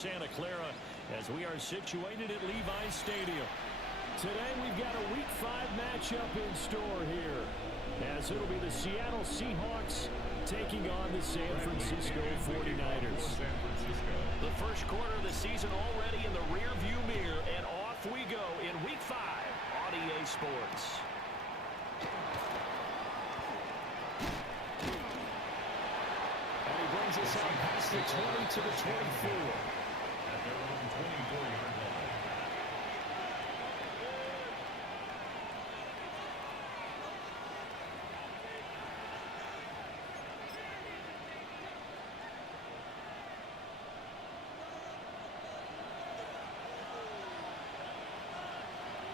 Santa Clara as we are situated at Levi's Stadium. Today we've got a Week 5 matchup in store here, as it'll be the Seattle Seahawks taking on the San Francisco 49ers. The first quarter of the season already in the rearview mirror, and off we go in Week 5 on EA Sports. And he brings us out past the 20 to the 24. At their own 24-yard line.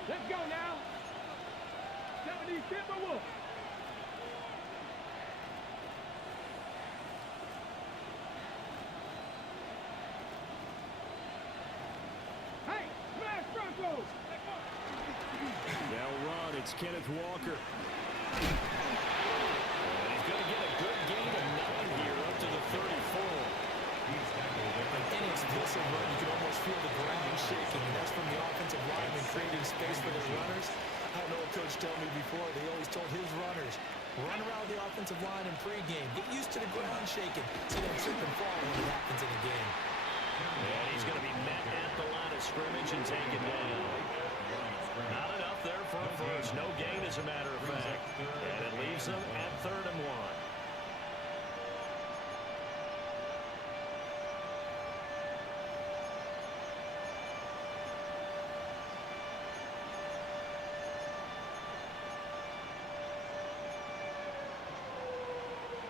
Let's go now. 70 Timberwolves. Hey, smash Broncos. They'll run. It's Kenneth Walker. And he's going to get a good gain of 9 here up to the 34. An inexplosive run, you can almost feel the ground shaking, and that's from the offensive lineman creating space for their runners. I know a coach told me before, they always told his runners, run around the offensive line in pregame, get used to the ground shaking, so you don't trip and fall when it happens in a game. And he's going to be met at the line of scrimmage and taken down. Not enough there for a first. No gain, as a matter of fact. And it leaves them at 3rd and 1.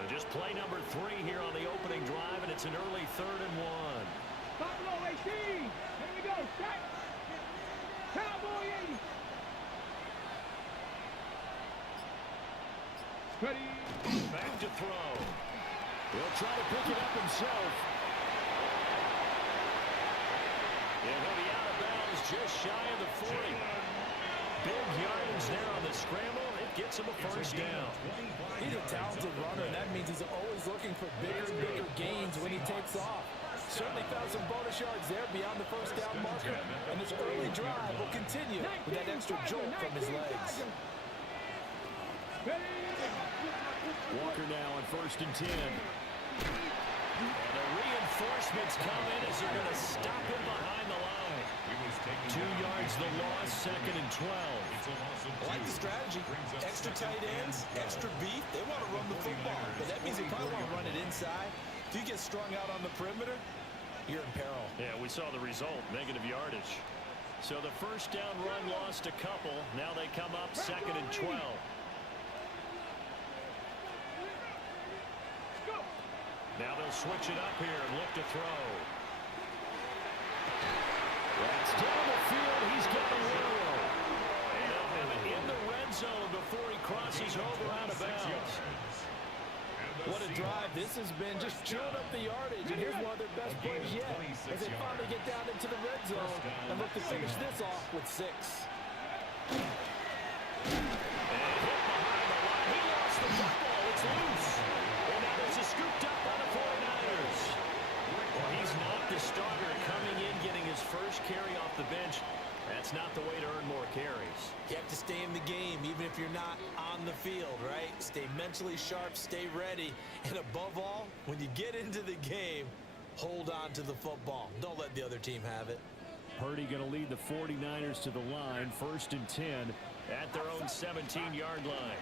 Just play number 3 here on the opening drive, and it's an early 3rd and 1. Buffalo 18. Here we go. Set. Cowboy 80. Steady. Back to throw. He'll try to pick it up himself. And he'll be out of bounds just shy of the 40. Big yardage there on the scramble. It gets him a first down. He's a talented runner, and that means he's always looking for bigger and bigger gains when he takes off. Certainly found some bonus yards there beyond the first down marker, and this early drive will continue with that extra jolt from his legs. Walker now on 1st and 10. And the reinforcements come in as they're going to stop him behind the line. 2 yards the loss, 2nd and 12. I like the strategy. Extra tight ends, extra beef. They want to run the football, but that means they probably want to run it inside. If you get strung out on the perimeter, you're in peril. Yeah, we saw the result, negative yardage. So the first down run lost a couple. Now they come up 2nd and 12. Now they'll switch it up here and look to throw. That's down the field. He's got a wheel. And they'll have it in the red zone before he crosses over out of bounds. What a drive this has been, just chewing up the yardage, and here's one of their best plays yet as they finally get down into the red zone and look to finish this off with 6. And hit behind the line. He lost the football. It's loose. And now there's a scooped up by the 49ers. Well, he's not the starter coming in, getting his first carry off the bench. That's not the way to earn more carries. You have to stay in the game, even if you're not on the field, right? Stay mentally sharp, stay ready, and above all, when you get into the game, hold on to the football. Don't let the other team have it. Purdy going to lead the 49ers to the line, 1st and 10 at their own 17-yard line.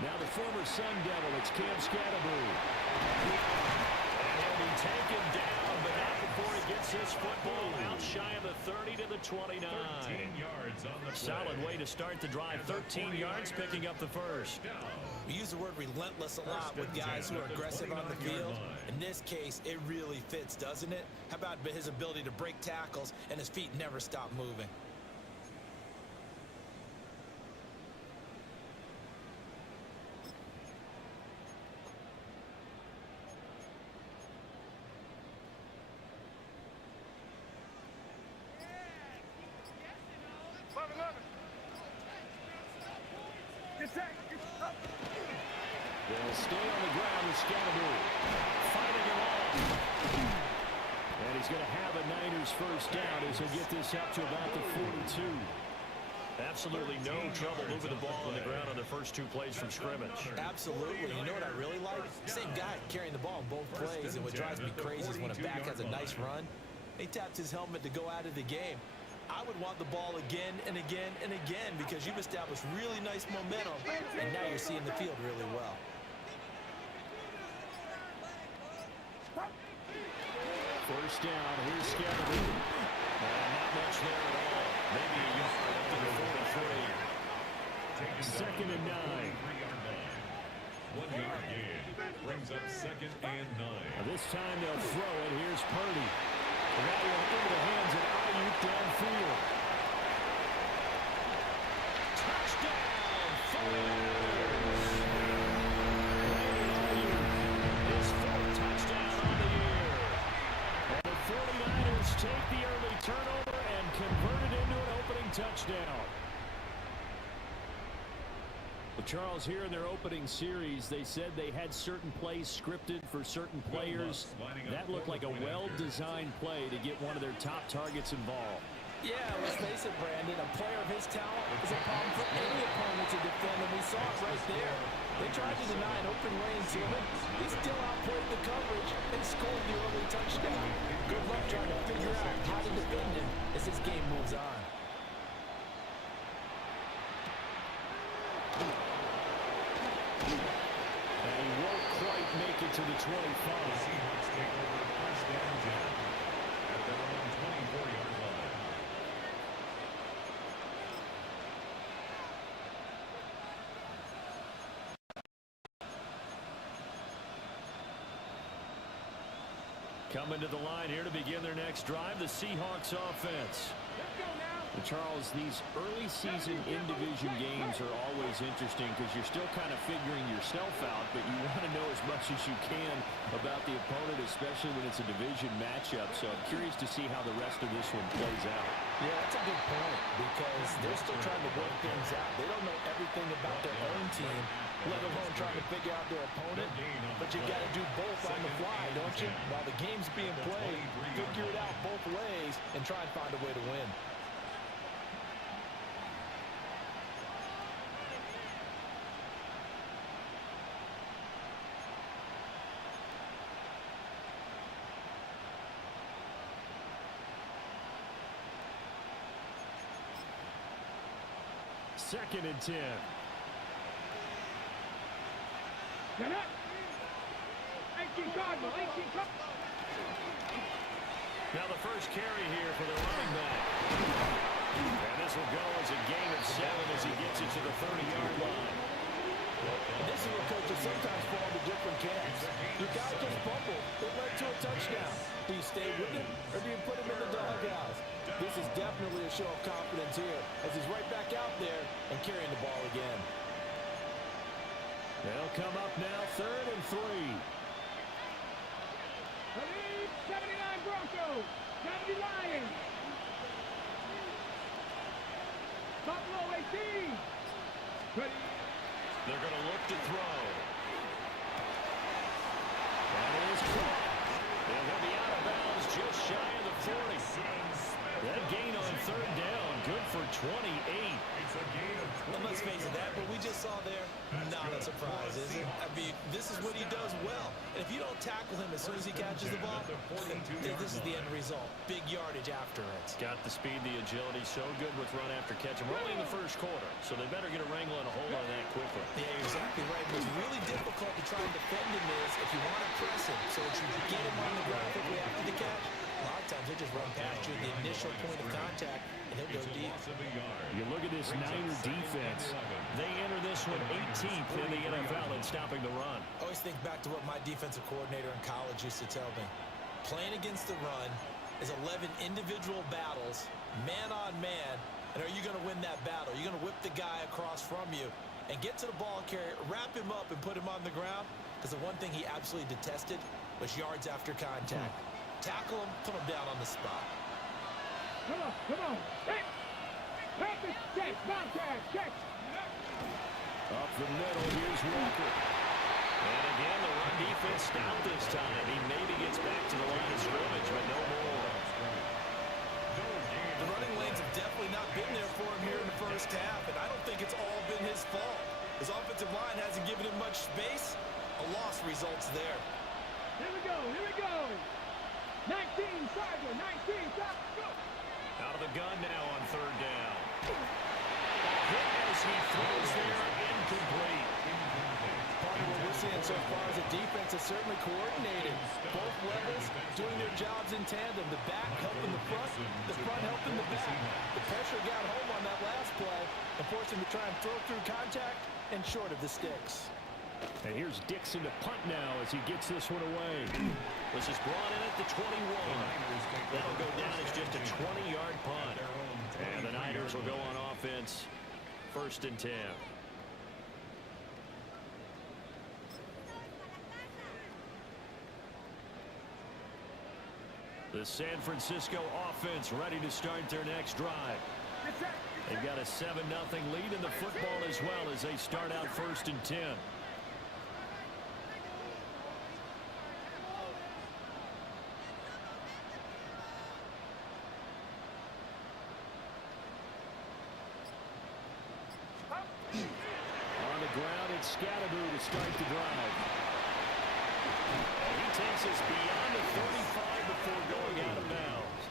Now the former Sun Devil, it's Cam Scatterbury. And he'll be taken down, but not before he gets his football out shy of the 30 to the 29. 13 yards on the play. Solid way to start the drive. 13 yards, picking up the first. We use the word relentless a lot with guys who are aggressive on the field. In this case, it really fits, doesn't it? How about his ability to break tackles and his feet never stop moving? They'll stay on the ground with Scatterbury. Fighting him off. And he's going to have a Niners first down as he'll get this up to about the 42. Absolutely no trouble moving the ball on the ground on the first 2 plays from scrimmage. Absolutely. You know what I really like? Same guy carrying the ball in both plays, and what drives me crazy is when a back has a nice run, he taps his helmet to go out of the game. I would want the ball again and again and again because you've established really nice momentum, and now you're seeing the field really well. First down, here's Skeleton. Not much there at all. Maybe a yard up to the 43. Second and 9. 1 yard gain. Brings up second and 9. Now this time they'll throw it. Here's Purdy. The ball into the hands of Ayuk downfield. Touchdown! 49ers! His 4th touchdown on the year. And the 49ers take the early turnover and convert it into an opening touchdown. Well, Charles, here in their opening series, they said they had certain plays scripted for certain players. That looked like a well-designed play to get one of their top targets involved. Yeah, let's face it, Brandon. A player of his talent is a problem for any opponent to defend, and we saw it right there. They tried to deny an open lane to him. He still outplayed the coverage and scored the early touchdown. Good luck trying to figure out how to defend him as this game moves on. And he won't quite make it to the 25. Seahawks take over first down down at their own 24-yard line. Coming to the line here to begin their next drive, the Seahawks offense. Let's go now. And Charles, these early season in-division games are always interesting because you're still kind of figuring yourself out, but you want to know as much as you can about the opponent, especially when it's a division matchup. So I'm curious to see how the rest of this one plays out. Yeah, that's a good point because they're still trying to work things out. They don't know everything about their own team, let alone trying to figure out their opponent. But you got to do both on the fly, don't you? While the game's being played, figure it out both ways and try and find a way to win. Second and 10. Get up. 18 Cardinal, 18 Cardinal. Now the first carry here for the running back. And this will go as a gain of 7 as he gets it to the 30-yard line. This is what coaches sometimes fall into different camps. Your guy just fumbled. It led to a touchdown. Do you stay with him or do you put him in the doghouse? This is definitely a show of confidence here as he's right back out there and carrying the ball again. They'll come up now, 3rd and 3. Believe 79 Broncos, 70 Lions. Buffalo 18. Ready. They're going to look to throw. That is caught. And he'll be out of bounds just shy of the 40. That gain on 3rd down, good for 28. It's a gain of 20. And let's face it, that what we just saw there, not a surprise, is it? I mean, this is what he does well. And if you don't tackle him as soon as he catches the ball, this is the end result. Big yardage after it. Got the speed, the agility, so good with run after catch. And we're only in the first quarter, so they better get a wrangle and a hold on that quickly. Yeah, you're exactly right. What's really difficult to try and defend him is if you want to press him so that you get him on the ground quickly after the catch. A lot of times they just run past you at the initial point of contact, and he'll go deep. You look at this Niner defense. They enter this one 18th in the NFL in stopping the run. I always think back to what my defensive coordinator in college used to tell me. Playing against the run is 11 individual battles, man on man, and are you going to win that battle? You're going to whip the guy across from you and get to the ball carrier, wrap him up, and put him on the ground, because the one thing he absolutely detested was yards after contact. Tackle him, put him down on the spot. Come on, come on. Hey. Practice, check, contact, check. Up the middle, here's Walker. And again, the run defense stopped this time. He maybe gets back to the line of scrimmage, but no more. The running lanes have definitely not been there for him here in the first half, and I don't think it's all been his fault. His offensive line hasn't given him much space. A loss results there. Here we go, here we go. 19, Sergeant, 19, stop, go. Out of the gun now on third down. Hit as he throws there, incomplete. Part of what we're seeing so far is the defense is certainly coordinated. Both levels doing their jobs in tandem. The back helping the front helping the back. The pressure got home on that last play and forced him to try and throw through contact and short of the sticks. And here's Dixon to punt now as he gets this one away. This is brought in at the 21. That'll go down as just a 20-yard punt. And the Niners will go on offense, 1st and 10. The San Francisco offense ready to start their next drive. They've got a 7-0 lead in the football as well as they start out 1st and 10. On the ground, it's Scatteroo to start the drive. And he takes us beyond the 35 before going out of bounds.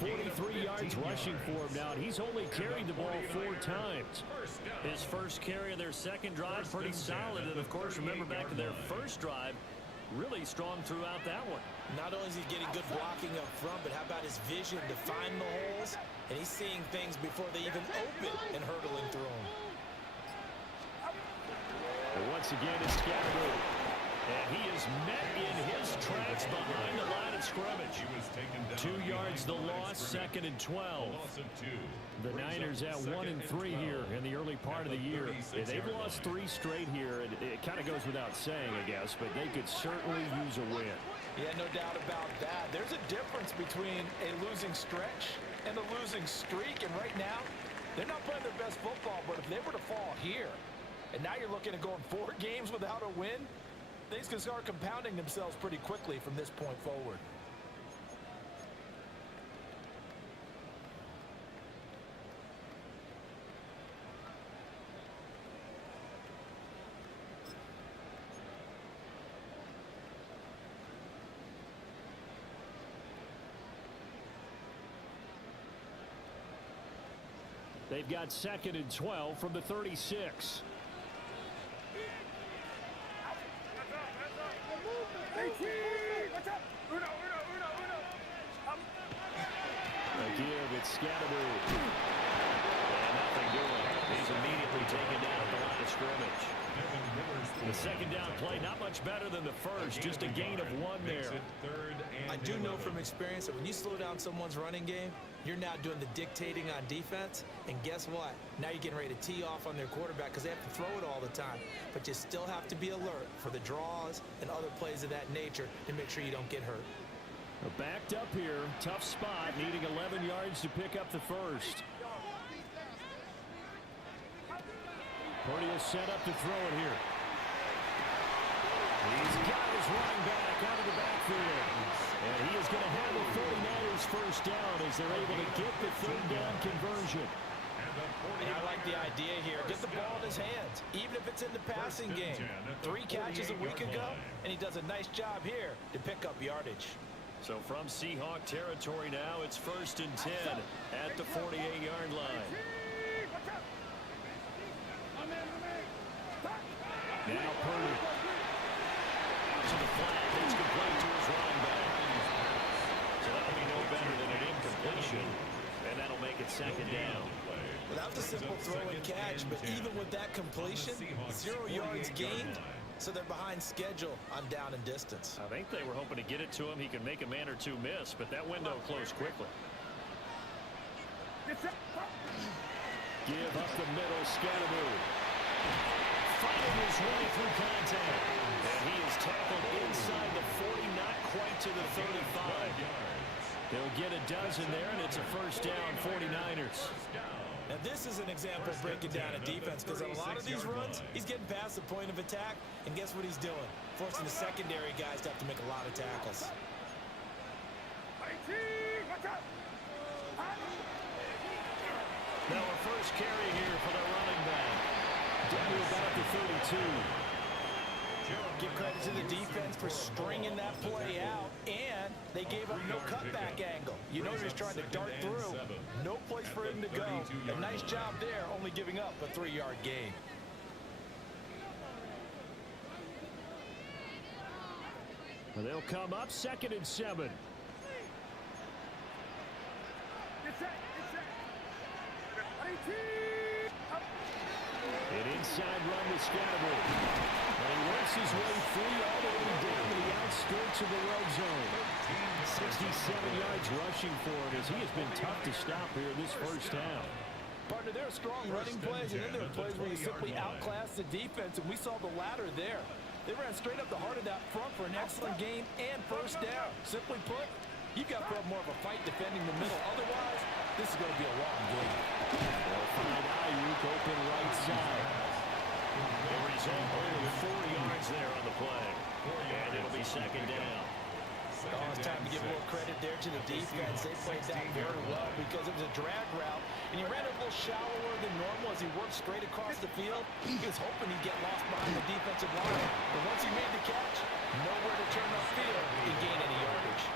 43 yards rushing for him now, and he's only carried the ball 4 times. His first carry of their second drive, pretty solid. And, of course, remember back to their first drive, really strong throughout that one. Not only is he getting good blocking up front, but how about his vision to find the holes? And he's seeing things before they even open and hurdling through them. And once again, it's Scatteroo. And he is met in his tracks behind the line of scrimmage. 2 yards the loss, 2nd and 12. The Niners at 1-3 here in the early part of the year. They've lost 3 straight here, and it kind of goes without saying, I guess, but they could certainly use a win. Yeah, no doubt about that. There's a difference between a losing stretch and a losing streak, and right now, they're not playing their best football, but if they were to fall here, and now you're looking at going 4 games without a win, things can start compounding themselves pretty quickly from this point forward. They've got 2nd and 12 from the 36. Give, it's Scatteroo. And nothing doing. He's immediately taken down at the line of scrimmage. The second down play, not much better than the first, just a gain of 1 there. I do know from experience that when you slow down someone's running game, you're now doing the dictating on defense, and guess what? Now you're getting ready to tee off on their quarterback because they have to throw it all the time. But you still have to be alert for the draws and other plays of that nature to make sure you don't get hurt. Backed up here, tough spot, needing 11 yards to pick up the first. Purdy is set up to throw it here. He's got his running back out of the backfield. And he is going to have the 49ers first down as they're able to get the 3rd down conversion. And I like the idea here. Get the ball in his hands, even if it's in the passing game. 3 catches a week ago, and he does a nice job here to pick up yardage. So from Seahawk territory now, it's 1st and 10 at the 48-yard line. Now Purdy. To the flat, it's complete to his running back. So that'll be no better than an incompletion, and that'll make it 2nd down. Well, that was a simple throw and catch, but even with that completion, 0 yards gained, so they're behind schedule on down and distance. I think they were hoping to get it to him. He could make a man or 2 miss, but that window closed quickly. Give up the middle, Scatteroo. Fighting his way through contact. And he is tackled inside the 40, not quite to the 35. They'll get a dozen there, and it's a first down, 49ers. Now, this is an example of breaking down a defense because on a lot of these runs, he's getting past the point of attack, and guess what he's doing? Forcing the secondary guys to have to make a lot of tackles. Now a first carry here for the running back. Down to about the 32. Give credit to the defense for stringing that play out, and they gave up no cutback angle. You know he's trying to dart through. No place for him to go. A nice job there, only giving up a 3-yard gain. Well, they'll come up 2nd and 7. An inside run to Scatterwood. And he works his way free all the way down to the outskirts of the red zone. 67 yards rushing for him as he has been tough to stop here this first half. Partner, there are strong running plays, and then there are plays where you simply outclass the defense, and we saw the latter there. They ran straight up the heart of that front for an excellent gain and first down. Simply put, you've got to have more of a fight defending the middle. Otherwise, this is going to be a long game. They'll find Ayuk open right side. The result, only 4 yards there on the play. And it'll be 2nd down. Oh, it's time to give a little credit there to the defense. They played that very well because it was a drag route, and he ran a little shallower than normal as he worked straight across the field. He was hoping he'd get lost behind the defensive line, but once he made the catch, nowhere to turn upfield and gain any yardage.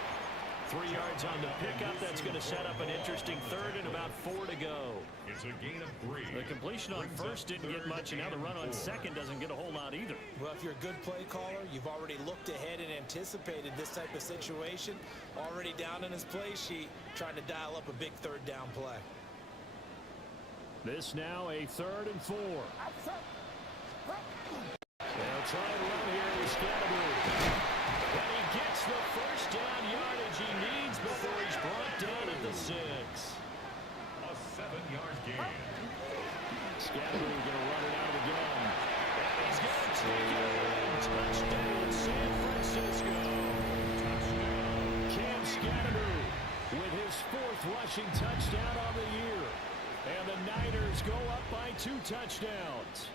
3 yards on the pickup. That's going to set up an interesting 3rd and about 4 to go. It's a gain of 3. The completion on first didn't get much, and now the run on second doesn't get a whole lot either. Well, if you're a good play caller, you've already looked ahead and anticipated this type of situation. Already down in his play sheet, trying to dial up a big 3rd down play. This now a 3rd and 4. They'll try and run here with Scatterwood. And he gets the first down yardage he needs before he's brought down at the 6. A 7-yard gain. Scatterwood going to run it out of the gun. And he's going to take it. Touchdown, San Francisco. Cam Scatterwood with his 4th rushing touchdown on the year. And the Niners go up by 2 touchdowns.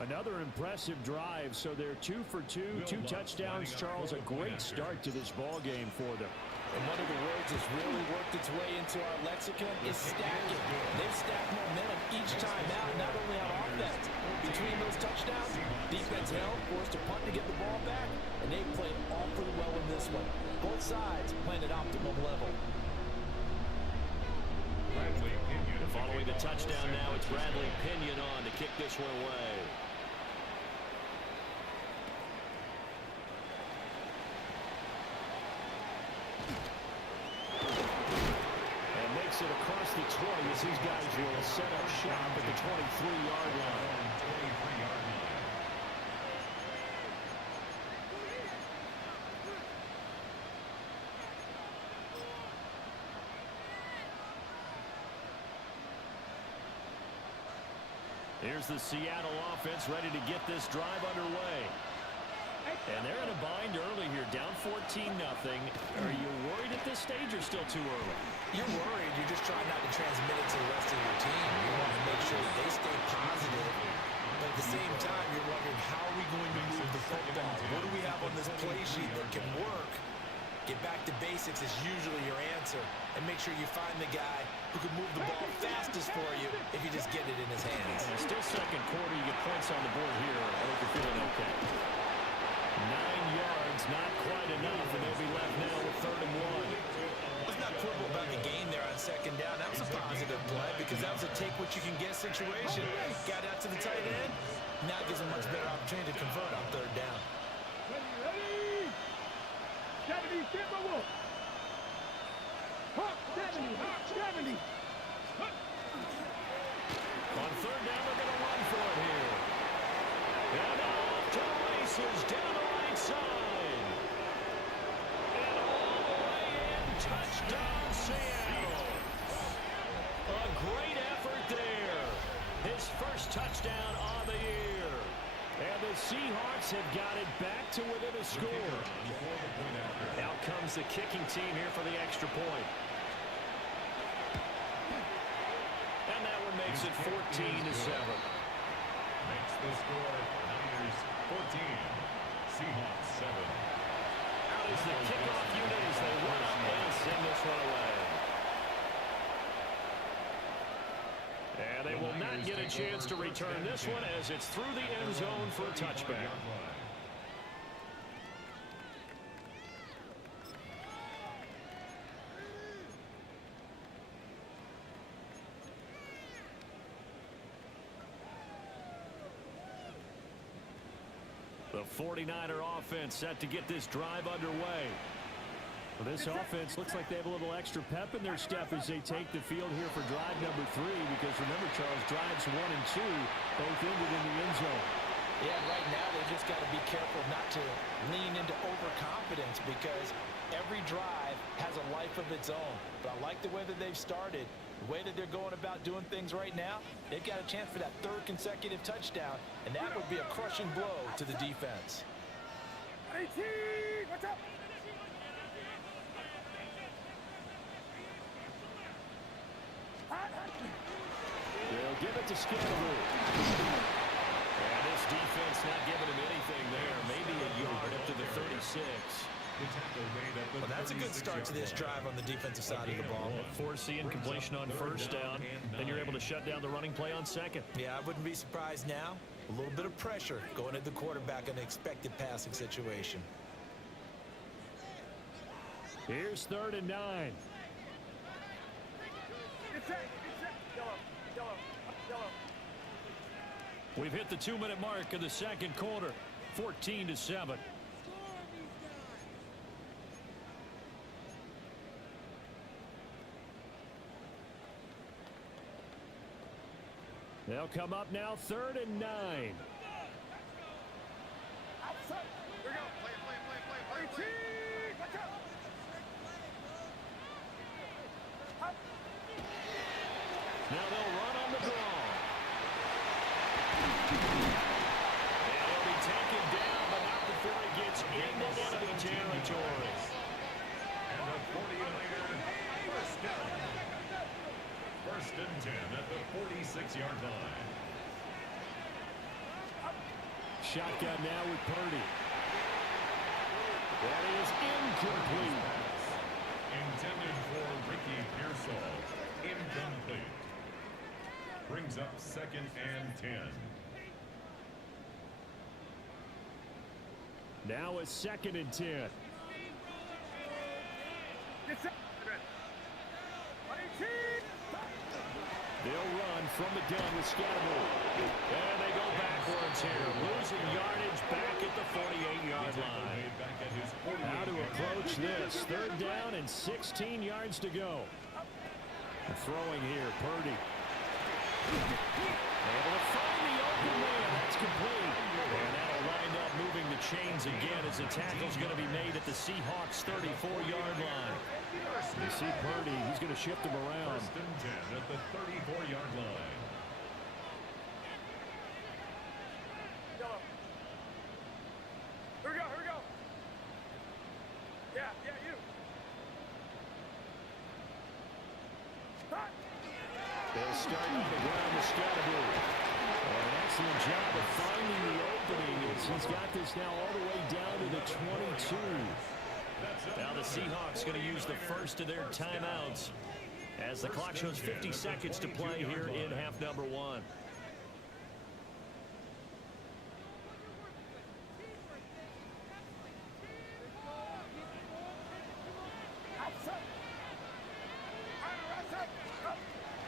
Another impressive drive, so they're 2 for 2, 2 touchdowns. Charles, a great start to this ball game for them. And one of the words that's really worked its way into our lexicon is stacking. They've stacked momentum each time out, not only on offense. Between those touchdowns, defense held, forced to punt to get the ball back, and they played awfully well in this one. Both sides playing at optimum level. Following the touchdown now, it's Bradley Pinion on to kick this one away. And makes it across the 20 as these guys will set up shop at the 23-yard line. Here's the Seattle offense ready to get this drive underway. And they're in a bind early here, down 14-0. Are you worried at this stage or still too early? You're worried. You're just trying not to transmit it to the rest of your team. You want to make sure that they stay positive. But at the same time, you're wondering, how are we going to move the football? What do we have on this play sheet that can work? Get back to basics is usually your answer. And make sure you find the guy who can move the ball fastest for you if you just get it in his hands. And it's still second quarter. You get points on the board here. I hope you're feeling okay. 9 yards, not quite enough, and they'll be left now with 3rd and 1. Let's not quibble about the gain there on 2nd down. That was a positive play because that was a take-what-you-can-get situation. Got out to the tight end. Now gives him a much better opportunity to convert on 3rd down. 70, Timberwolves. Hawk 70, Hawk 70. On 3rd down, they're going to run for it here. And off to the races down the right side. And all the way in, touchdown Seattle. A great effort there. His first touchdown on the year. And the Seahawks have got it back to within a score. Out comes the kicking team here for the extra point. makes it 14-7. Makes the score Niners 14, Seahawks 7. Out is the kickoff unit as they run up and send this one away. And they will not get a chance to return this one as it's through the end zone for a touchback. The 49er offense set to get this drive underway. Well, this offense looks like they have a little extra pep in their step as they take the field here for drive number 3, because remember, Charles, drives 1 and 2 both ended in the end zone. Yeah, right now they just got to be careful not to lean into overconfidence, because every drive has a life of its own. But I like the way that they've started. The way that they're going about doing things right now, they've got a chance for that 3rd consecutive touchdown, and that would be a crushing blow to the defense. 18, what's up? They'll give it to Scatterwood. And this defense not giving him anything there. Maybe a yard up to the 36. Well, that's a good start to this drive on the defensive side of the ball. Force the incompletion on first down, then you're able to shut down the running play on second. Yeah, I wouldn't be surprised now. A little bit of pressure going at the quarterback in an expected passing situation. Here's 3rd and 9. We've hit the 2-minute mark of the second quarter. 14-7. They'll come up now, 3rd and 9. Now they'll run on the draw. And he'll be taken down, but not before he gets into enemy territory. And the 49er first down. 1st and 10 at the 46-yard line. Shotgun now with Purdy. That is incomplete. Intended for Ricky Pearsall. Incomplete. Brings up 2nd and 10. Now a 2nd and 10. They'll run from the gun with Scatterwood. And they go backwards here. Losing yardage back at the 48-yard line. How to approach this. 3rd down and 16 yards to go. Throwing here, Purdy. Able to find the open man. That's complete. And that'll wind up moving the chains again as the tackle's going to be made at the Seahawks' 34-yard line. You see Purdy, he's going to shift him around. 1st and 10 at the 34-yard line. Here we go, here we go. Yeah, you. They'll start on the ground with Scatterwood. An excellent job of finding the opening as he's got this now all the way down to the 22. Now the Seahawks going to use the first of their timeouts as the clock shows 50 seconds to play here in half number 1.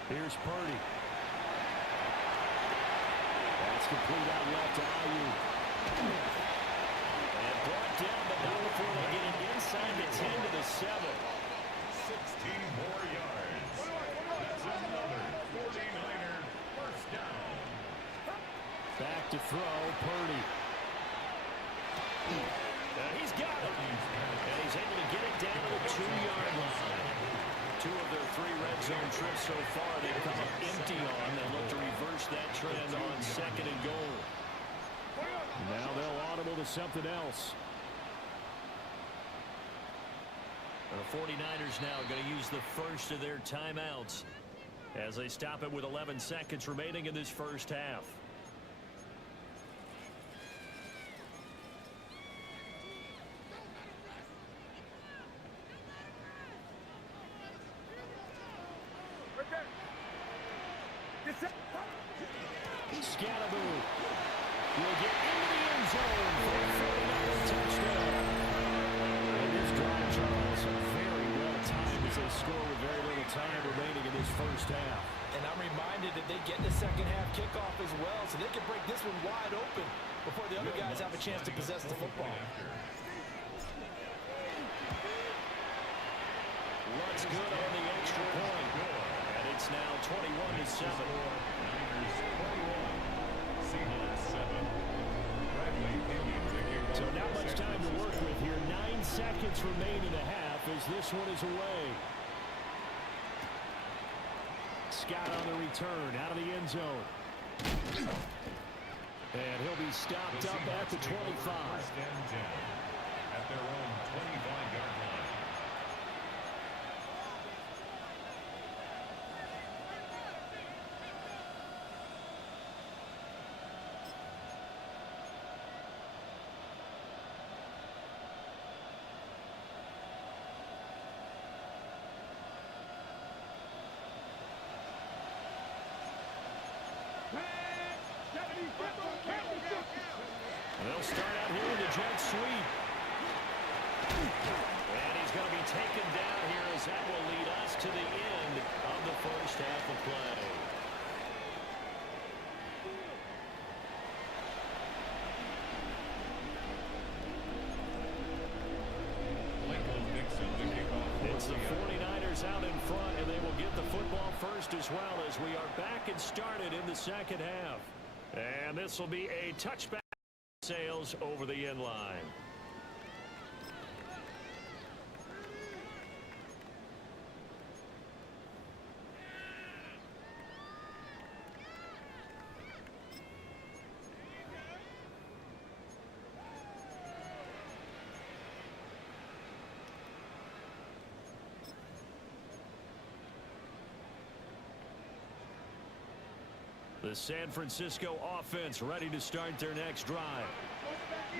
Here's Purdy. That's complete out left to Ayuk. And brought down, but not before they get it inside the 10 to the 7. 16 more yards. That's another 49er first down. Back to throw, Purdy. He's got it. And he's able to get it down to the 2-yard line. 2 of their 3 red zone trips so far they've come up empty on. They'll look to reverse that trend on 2nd and goal. Now they'll audible to something else. The 49ers now going to use the first of their timeouts as they stop it with 11 seconds remaining in this first half. Scatteroo will get into the end zone for a 49er touchdown. And this drive, Charles, very well timed as they score with very little time remaining in this first half. And I'm reminded that they get the second half kickoff as well, so they can break this one wide open before the other guys have a chance to possess the football. Looks good on the extra point. And it's now 21-7. So not much time to work with here. 9 seconds remain in the half as this one is away. Scott on the return out of the end zone. And he'll be stopped up at the 25. At their own 25-yard line. They'll start out here with a jet sweep. And he's going to be taken down here as that will lead us to the end of the first half of play. It's the 49ers out in front, and they will get the football first as well as we are back and started in the second half. And this will be a touchback. Sails over the end line. The San Francisco offense ready to start their next drive.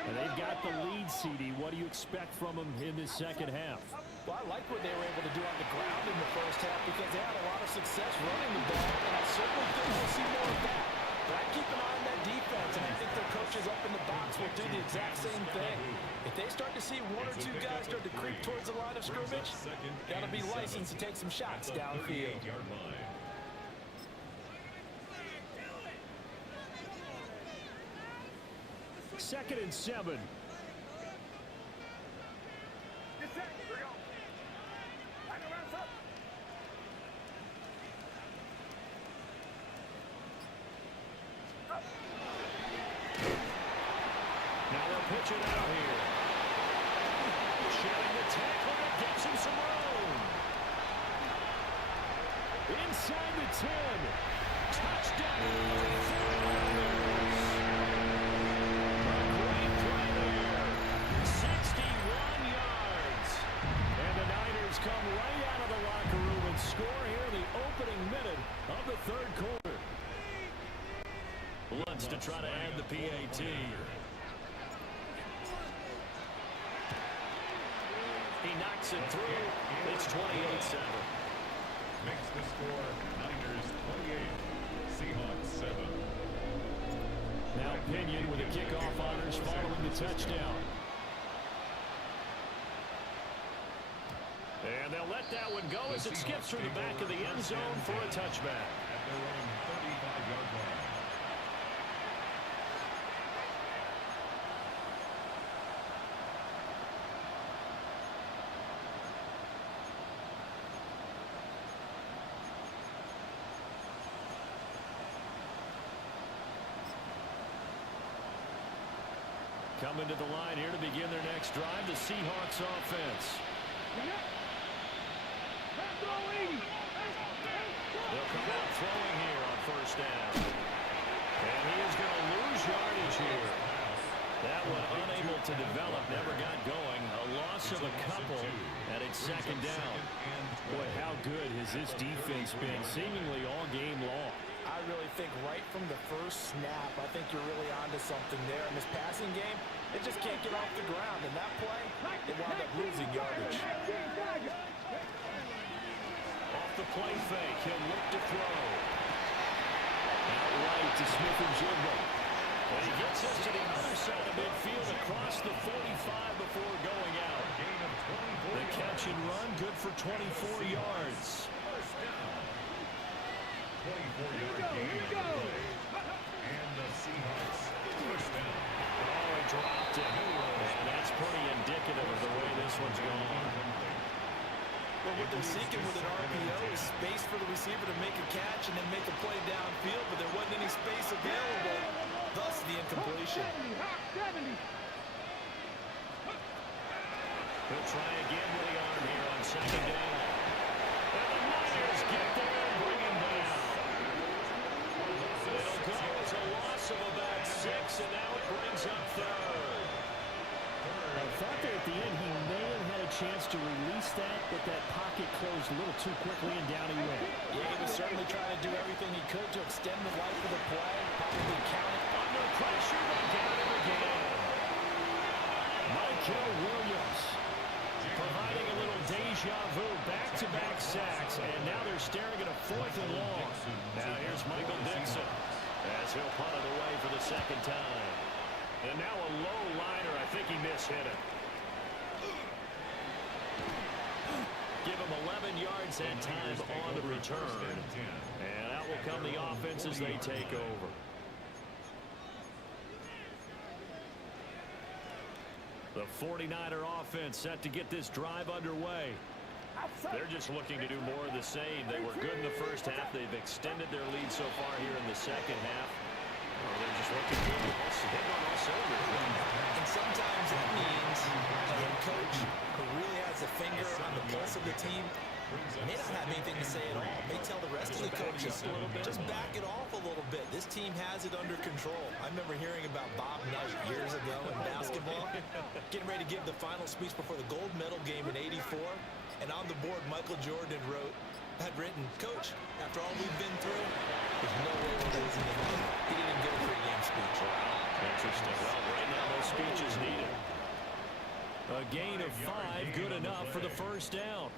And they've got the lead, CD. What do you expect from them in this second half? Well, I like what they were able to do on the ground in the first half because they had a lot of success running the ball, and I certainly think we'll see more of that. But I keep an eye on that defense, and I think their coaches up in the box will do the exact same thing. If they start to see one or two guys start to creep towards the line of scrimmage, that'll be licensed to take some shots downfield. Second and 7. Now they'll pitch it out here. Shedding the tackle that gives him some room. Inside the 10. Touchdown. 61 yards. And the Niners come right out of the locker room and score here in the opening minute of the third quarter. Wants to try to add the PAT. He knocks it through. It's 28-7. Makes the score Niners 28, Seahawks 7. Now Pinion with a kickoff honors following the touchdown. And they'll let that one go as it skips through the back of the end zone for a touchback. At their own 35-yard line. Coming to the line here to begin their next drive, the Seahawks offense. They'll come out throwing here on first down. And he is going to lose yardage here. That one unable to develop, never got going. A loss of a couple, and it's second down. Boy, how good has this defense been seemingly all game long? I really think right from the first snap, I think you're really onto something there. In this passing game, it just can't get off the ground. And that play, it wound up losing yardage. Off the play fake, he'll look to throw. Out right to Smith and Jigba. And he gets us to the other side of midfield across the 45 before going out. The catch and run, good for 24 yards. 24-yard gain on the play. And the Seahawks first down. Oh, he dropped it. And that's pretty indicative of the way this one's going. Well, what they're seeking with an RPO is space for the receiver to make a catch and then make a play downfield, but there wasn't any space available, thus the incompletion. He'll try again with the arm here on second down. And the Niners get there and bring him down. It'll go as a loss of about 6, and now it brings up third. I thought that at the end he may have had a chance to release that, but that pocket closed a little too quickly and down he went. Yeah, he was certainly trying to do everything he could to extend the life of the play, probably counted. Under pressure, they got him again. Michael Williams providing a little deja vu, back-to-back sacks, and now they're staring at a 4th and long. Now here's Michael Dixon as he'll punt it away for the second time. And now a low liner. I think he mishit it. Give him 11 yards that time on the return. And out will come the offense as they take over. The 49er offense set to get this drive underway. They're just looking to do more of the same. They were good in the first half. They've extended their lead so far here in the second half. They're just looking good. Hit on all cylinders. And sometimes that means a head coach who really has a finger on the pulse of the team may not have anything to say at all. May tell the rest of the coaches, just back it off a little bit. This team has it under control. I remember hearing about Bob Knight years ago in basketball, getting ready to give the final speech before the gold medal game in '84. And on the board, Michael Jordan had written, "Coach, after all we've been through, there's no way we're losing tonight." He didn't give a pregame speech. Interesting. Well, right now, those speeches needed. A gain of 5, good enough for the first down.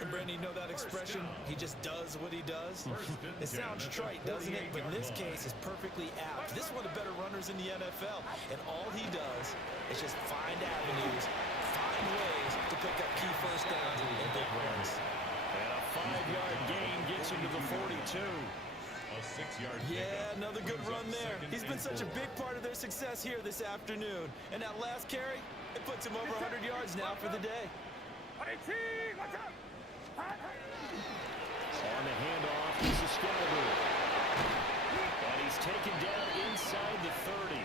And Brandon, you know that expression? He just does what he does. It sounds trite, doesn't it? But in this case, it's perfectly apt. This is one of the better runners in the NFL. And all he does is just find avenues, find ways to pick up key first downs and big runs. And a 5-yard gain gets him to the 42. Yeah, another good run there. He's been such a big part of their success here this afternoon. And that last carry, it puts him over 100 yards now for the day. On the handoff, he's a Excalibur. And he's taken down inside the 30.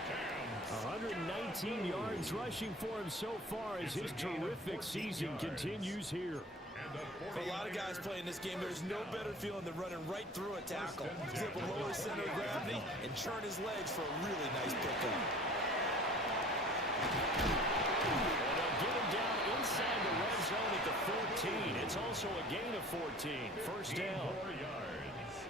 119 yards rushing for him so far as his terrific season continues here. For a lot of guys playing this game, there's no better feeling than running right through a tackle. He's able to lower center of gravity and churn his legs for a really nice pickup. And they'll get him down inside the red zone at the 14. It's also a gain of 14. First down.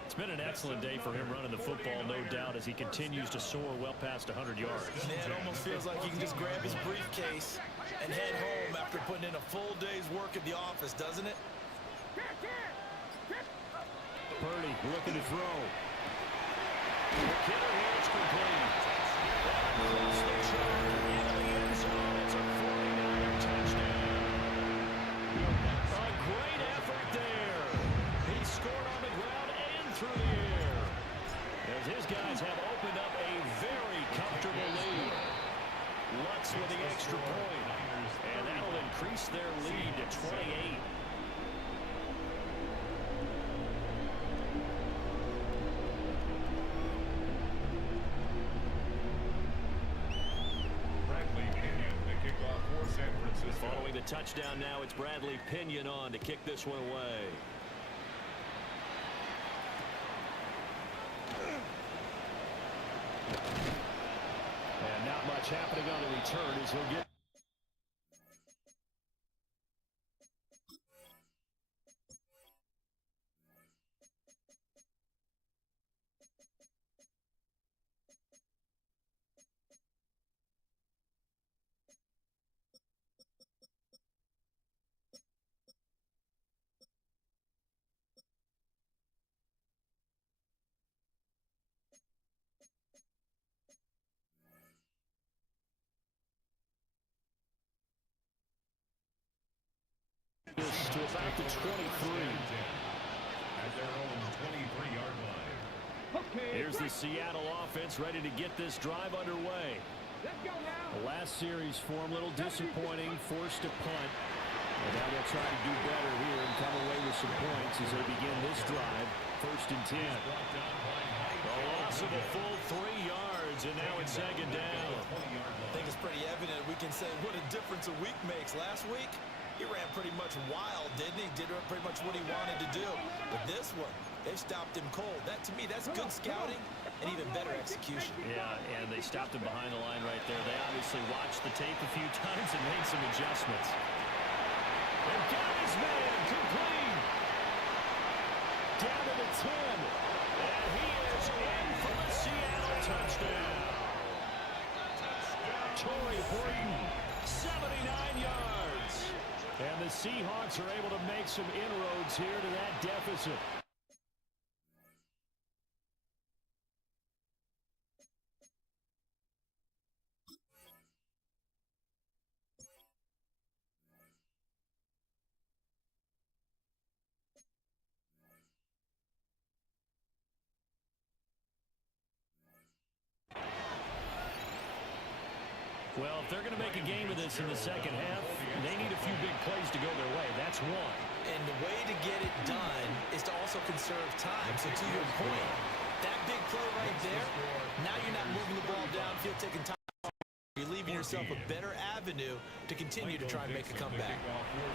It's been an excellent day for him running the football, no doubt, as he continues to soar well past 100 yards. Man, it almost feels like he can just grab his briefcase and head home after putting in a full day's work at the office, doesn't it? Purdy looking to throw. McKinnon here, it's complete. Across the track into the end zone. It's a 49er touchdown. A great effort there. He scored on the ground and through the air. As his guys have opened up a very comfortable lead. Lutz with the extra point. And that'll increase their lead to 28. Following the touchdown now, it's Bradley Pinion on to kick this one away. And not much happening on the return as he'll get about the 23. At their own 23-yard line. Okay, Here's the Seattle offense ready to get this drive underway. let's go now. The last series for him, a little disappointing, forced to punt. And now they'll try to do better here and come away with some points as they begin this drive. 1st and 10. A loss of a full 3 yards, and now it's 2nd down. I think it's pretty evident we can say what a difference a week makes. Last week, he ran pretty much wild, didn't he? Did pretty much what he wanted to do. But this one, they've stopped him cold. That, to me, that's good scouting and even better execution. Yeah, and they stopped him behind the line right there. They obviously watched the tape a few times and made some adjustments. And got his man complete. Down to the 10. And he is in for the Seattle touchdown. Torrey Horton, 79 yards. And the Seahawks are able to make some inroads here to that deficit. Well, if they're going to make a game of this in the second half, they need a few big plays to go their way. That's one. And the way to get it done is to also conserve time. So to your point, that big play right there, now you're not moving the ball downfield, taking time. You're leaving yourself a better avenue to continue to try and make a comeback.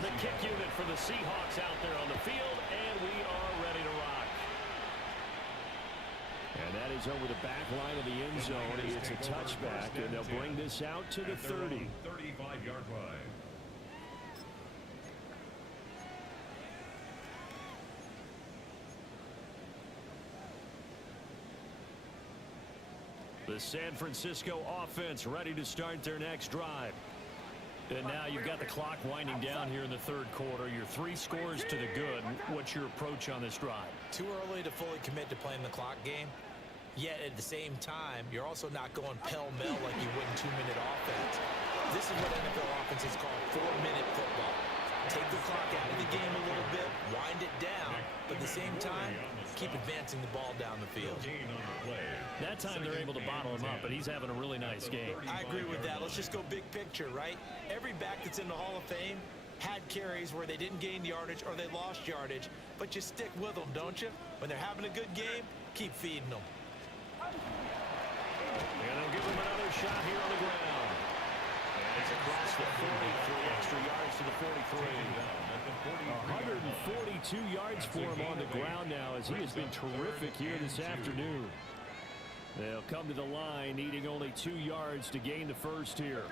The kick unit for the Seahawks out there on the field, and we are ready to rock. And that is over the back line of the end zone. It's a touchback, and they'll bring this out to the 30. 35-yard line. The San Francisco offense ready to start their next drive. And now you've got the clock winding down here in the 3rd quarter. Your 3 scores to the good. What's your approach on this drive? Too early to fully commit to playing the clock game. Yet at the same time, you're also not going pell-mell like you would in 2-minute offense. This is what NFL offenses call 4-minute football. Take the clock out of the game a little bit, wind it down, but at the same time, keep advancing the ball down the field. That time they're able to bottle him up, but he's having a really nice game. I agree with that. Let's just go big picture, right? Every back that's in the Hall of Fame had carries where they didn't gain yardage or they lost yardage, but you stick with them, don't you? When they're having a good game, keep feeding them. And they'll give him another shot here on the ground. And he's across the 40, 3 extra yards to the 43. 142 yards for him on the ground now as he has been terrific here this afternoon. They'll come to the line needing only 2 yards to gain the first here.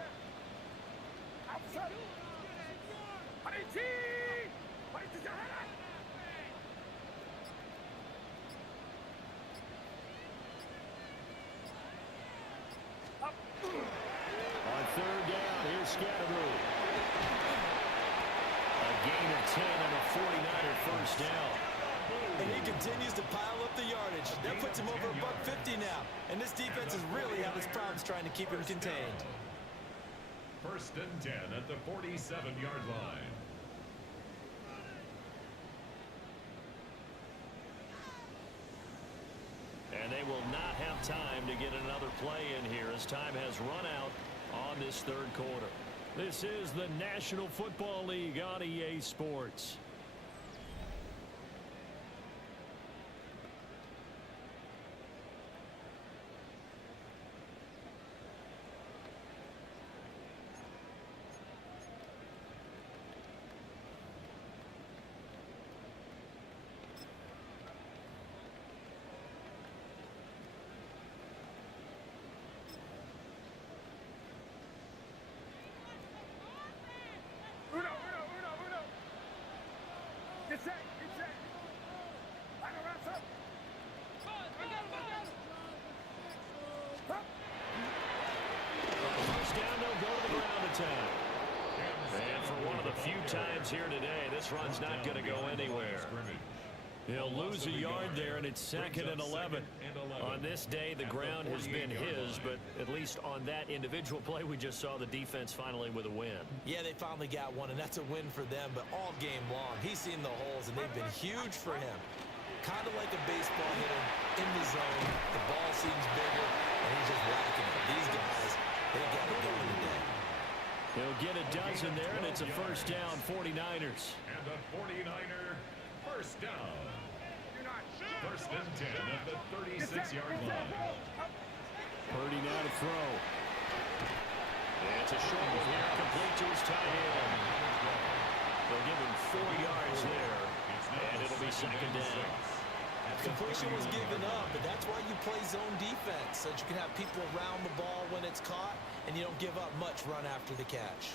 On 3rd down, here's Scatteroo. A gain of 10 and a 49er first down. And he continues to pile up the yardage. That puts him over $150 now. And this defense is really having its problems trying to keep him contained. 1st and 10 at the 47-yard line. And they will not have time to get another play in here as time has run out on this 3rd quarter. This is the National Football League on EA Sports. First down, they'll go to the ground attack. And for one of the few times here today, this run's not going to go anywhere. He'll lose a yard there, and it's second and 11. On this day, the ground has been his, but at least on that individual play, we just saw the defense finally with a win. Yeah, they finally got one, and that's a win for them, but all game long, he's seen the holes, and they've been huge for him. Kind of like a baseball hitter in the zone. The ball seems bigger, and he's just whacking it. These guys, they got it going today. He'll get a dozen there, and it's a first down, 49ers. And a 49er first down. First and 10 at the 36-yard line. Purdy now to throw. And it's a short one here, complete to his tight end. They'll give him 4 yards there, and it'll be second down. Completion was given up, but that's why you play zone defense, so that you can have people around the ball when it's caught, and you don't give up much run after the catch.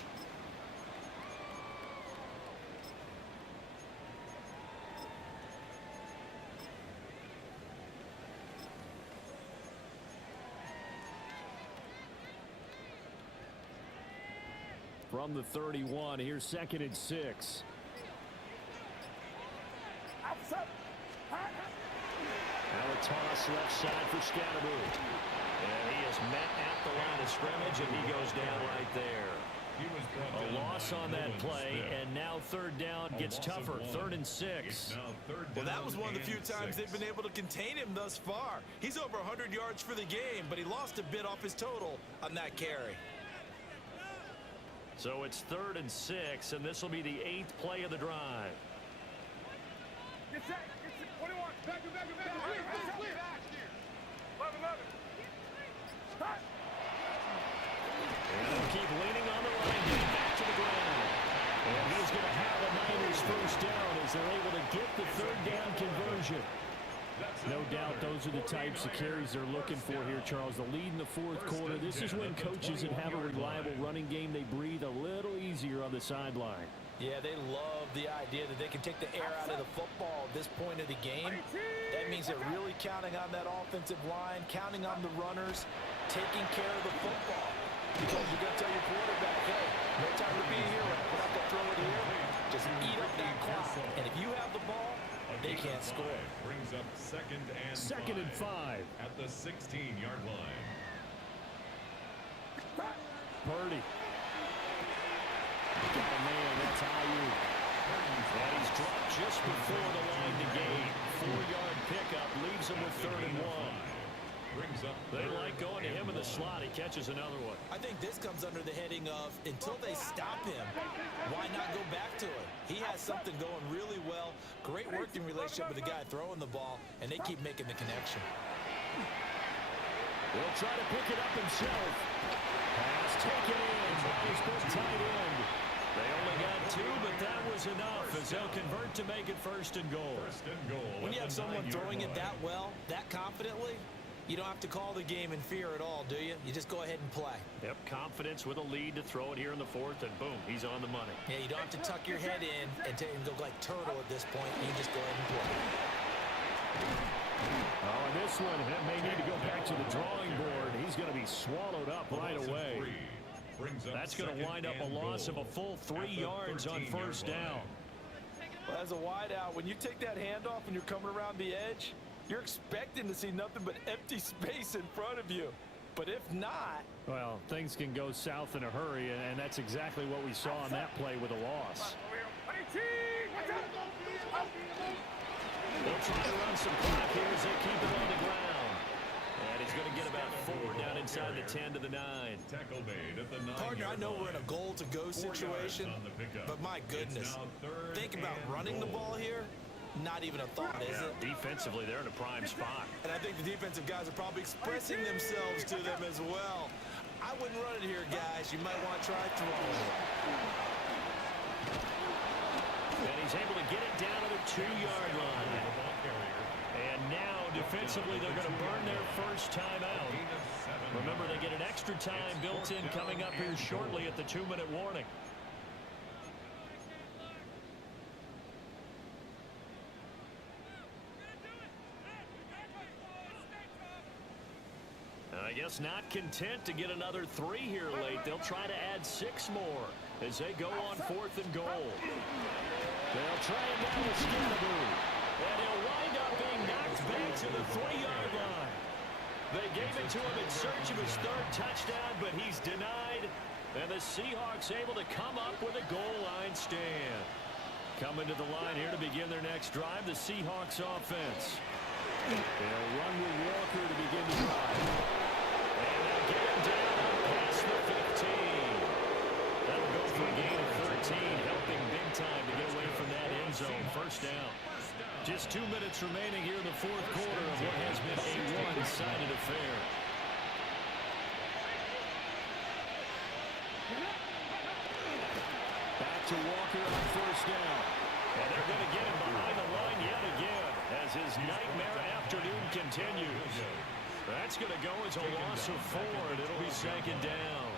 From the 31, here's second and 6. Now a toss left side for Scatterboo. And he is met at the line of scrimmage, and he goes down right there. A loss on that play, and now third down gets tougher. 3rd and 6. Well, that was one of the few times they've been able to contain him thus far. He's over 100 yards for the game, but he lost a bit off his total on that carry. So it's 3rd and 6, and this will be the 8th play of the drive. And they'll keep leaning on the line, getting back to the ground. And he's going to have the Niners first down as they're able to get the 3rd down conversion. No doubt those are the types of carries they're looking for here, Charles. The lead in the 4th quarter. This is when coaches that have a reliable running game, they breathe a little easier on the sideline. Yeah, they love the idea that they can take the air out of the football at this point of the game. That means they're really counting on that offensive line, counting on the runners, taking care of the football. Because you're going to tell your quarterback, hey, no time to be here. We're not going to throw it here. Just eat up that clock. And if you have the ball, they can't score. Brings up second and 5 at the 16-yard line. Purdy. Got a man, that's Ayuk. And he's dropped just before the line to gain. 4-yard pickup leaves him with 3rd and 1. They like going to him in the slot. He catches another one. I think this comes under the heading of until they stop him, why not go back to it? He has something going really well. Great working relationship with the guy throwing the ball, and they keep making the connection. He'll try to pick it up himself. Pass taken in by his big tight end. They only got 2, but that was enough as they'll convert to make it 1st and goal. When you have someone throwing it that well, that confidently, you don't have to call the game in fear at all, do you? You just go ahead and play. Yep, confidence with a lead to throw it here in the 4th, and boom, he's on the money. Yeah, you don't have to tuck your head in and go like turtle at this point. You just go ahead and play. Oh, and this one may need to go back to the drawing board. He's going to be swallowed up right away. That's going to wind up a loss of a full 3 yards on 1st down. Well, as a wideout, when you take that handoff and you're coming around the edge, you're expecting to see nothing but empty space in front of you. But if not... Well, things can go south in a hurry, and that's exactly what we saw on that play with a loss. They'll try to run some clock here as they keep it on the ground. And he's going to get about 4 down inside the 10 to the 9. Tackle made at the 9. Partner, I know we're in a goal-to-go situation, but my goodness, think about running the ball here. Not even a thought, is it? Defensively, they're in a prime spot. And I think the defensive guys are probably expressing themselves to them as well. I wouldn't run it here, guys. You might want to try throwing it. And he's able to get it down to the 2-yard line. And now, defensively, they're going to burn their first time out. Remember, they get an extra time built in coming up here shortly at the 2-minute warning. I guess not content to get another 3 here late. They'll try to add 6 more as they go on 4th and goal. They'll try it down with Scatterboo. And he'll run to him in search of his third touchdown, but he's denied. And the Seahawks able to come up with a goal line stand. Coming to the line here to begin their next drive, the Seahawks offense. They'll run with Walker to begin the drive. And they'll get him down past the 15. That'll go for a gain of 13, helping big time to get away from that end zone. First down. Just 2 minutes remaining here in the fourth quarter of what has been a one-sided affair. Back to Walker on first down. And they're going to get him behind the line yet again as his nightmare afternoon continues. That's going to go as a loss of 4, and it'll be second down.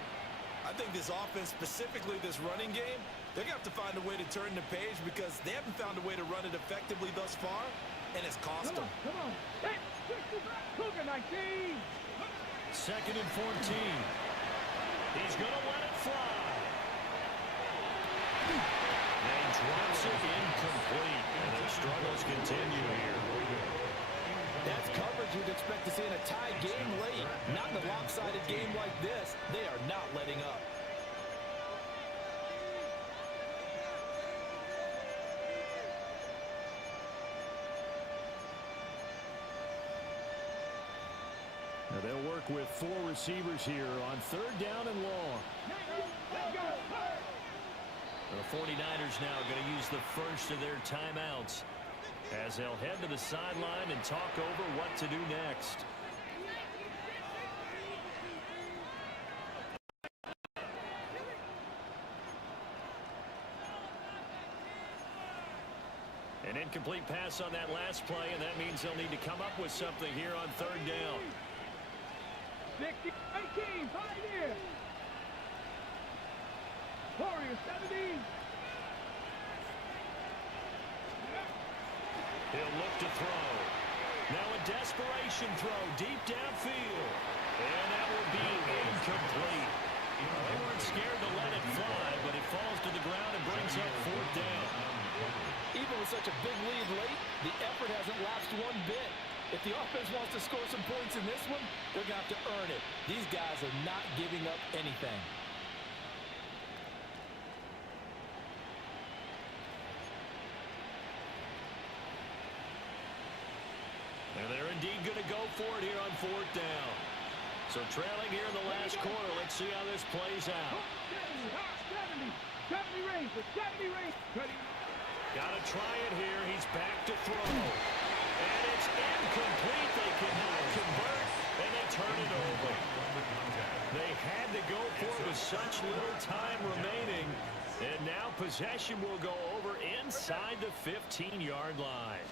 I think this offense, specifically this running game, they're going to have to find a way to turn the page because they haven't found a way to run it effectively thus far, and it's cost them. Come on. Hey, Cougar 19. Second and 14. He's going to let it fly. And drops it incomplete. And their struggles continue here. That's coverage you'd expect to see in a tie game late. Not in a lopsided game like this. They are not letting up. Now they'll work with 4 receivers here on third down and long. The 49ers now going to use the first of their timeouts as they'll head to the sideline and talk over what to do next. An incomplete pass on that last play, and that means they'll need to come up with something here on third down. 60, 18, Pioneer. Warriors 70. He'll look to throw. Now a desperation throw deep downfield. And that will be incomplete. They weren't scared to let it fly, but it falls to the ground and brings up fourth down. Even with such a big lead late, the effort hasn't lapsed one bit. If the offense wants to score some points in this one, they're going to have to earn it. These guys are not giving up anything. And they're indeed going to go for it here on fourth down. So trailing here in the last quarter, let's see how this plays out. 70 range, 70 range. Got to try it here. He's back to throw. And it's incomplete. They cannot convert, and they turn it over. They had to go for it with such little time remaining. And now possession will go over inside the 15-yard line.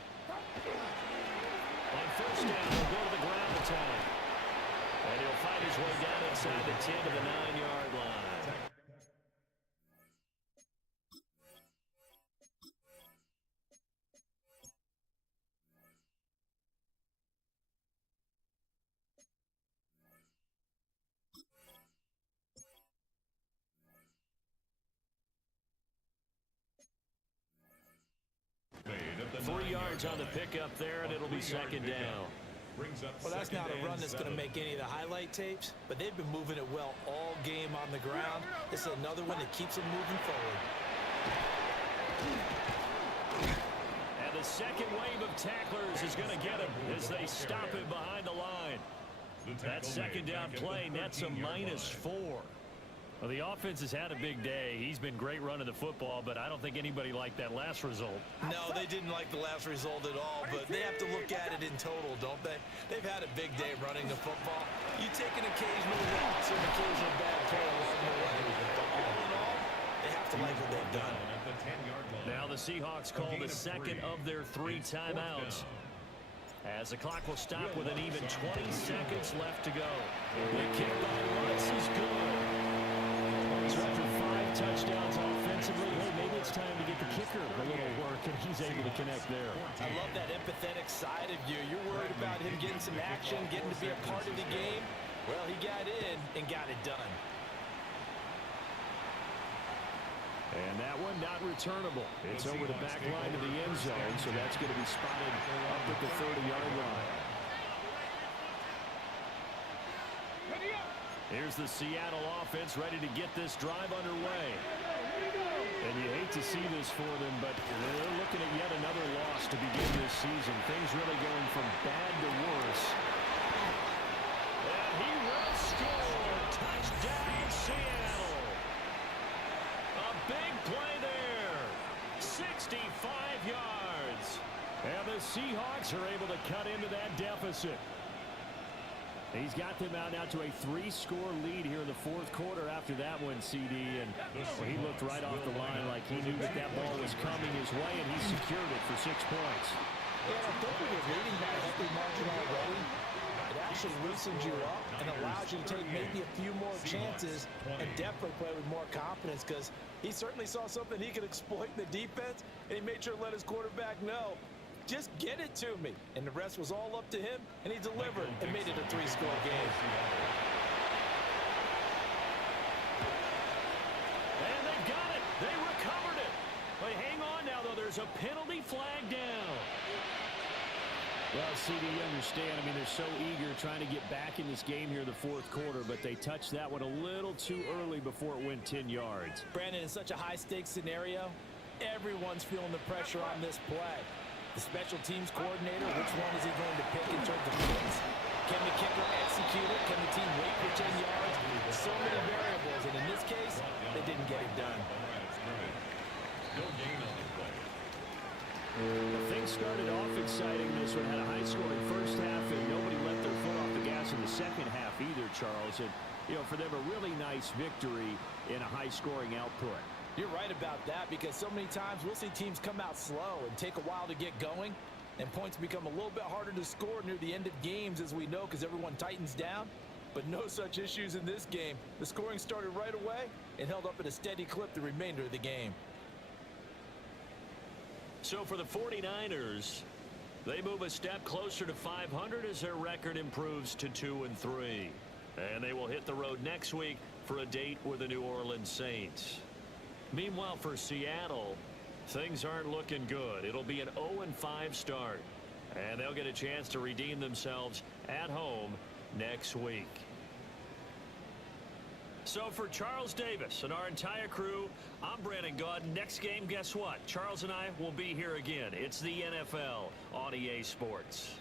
On first down, he'll go to the ground attack. And he'll find his way down inside the 10 to the 9-yard line. On the pickup there, and it'll be second down. Well, that's not a run that's going to make any of the highlight tapes, but they've been moving it well all game on the ground. This is another one that keeps them moving forward. And the second wave of tacklers is going to get him as they stop him behind the line. That second down play nets a -4. Well, the offense has had a big day. He's been great running the football, but I don't think anybody liked that last result. No, they didn't like the last result at all, but they have to look at it in total, don't they? They've had a big day running the football. You take an occasional loss or an occasional bad play along the way, but all in all, they have to like what they've done. Now the Seahawks call the second of their 3 timeouts, as the clock will stop with an even 20 seconds left to go. The kick by Lutz is good. So after 5 touchdowns offensively, hey, maybe it's time to get the kicker a little work, and he's able to connect there. I love that empathetic side of you. You're worried about him getting some action, getting to be a part of the game. Well, he got in and got it done. And that one not returnable. It's over the back line of the end zone, so that's going to be spotted up at the 30-yard line. Here's the Seattle offense ready to get this drive underway. And you hate to see this for them, but they're looking at yet another loss to begin this season. Things really going from bad to worse. And he will score. Touchdown, Seattle. A big play there. 65 yards. And the Seahawks are able to cut into that deficit. He's got them out now to a 3-score lead here in the fourth quarter after that one, CD. And he looked right off the line like he knew that that ball was coming his way, and he secured it for 6 points. Yeah, I think when you're leading by a healthy margin already, it actually loosens you up and allows you to take maybe a few more chances and definitely play with more confidence, because he certainly saw something he could exploit in the defense, and he made sure to let his quarterback know, just get it to me. And the rest was all up to him, and he delivered and made it a 3-score game. And they got it. They recovered it. But hang on now, though. There's a penalty flag down. Well, CD, you understand. I mean, they're so eager trying to get back in this game here in the fourth quarter, but they touched that one a little too early before it went 10 yards. Brandon, in such a high-stakes scenario, everyone's feeling the pressure on this play. The special teams coordinator, which one is he going to pick in terms of points? Can the kicker execute it? Can the team wait for 10 yards? So many variables, and in this case, they didn't get it done. Well, things started off exciting. This one had a high-scoring first half, and nobody let their foot off the gas in the second half either, Charles. And, you know, for them, a really nice victory in a high-scoring output. You're right about that, because so many times we'll see teams come out slow and take a while to get going, and points become a little bit harder to score near the end of games, as we know, because everyone tightens down. But no such issues in this game. The scoring started right away and held up at a steady clip the remainder of the game. So for the 49ers, they move a step closer to 500 as their record improves to 2-3. And they will hit the road next week for a date with the New Orleans Saints. Meanwhile, for Seattle, things aren't looking good. It'll be an 0-5 start, and they'll get a chance to redeem themselves at home next week. So for Charles Davis and our entire crew, I'm Brandon Gaud. Next game, guess what? Charles and I will be here again. It's the NFL on EA Sports.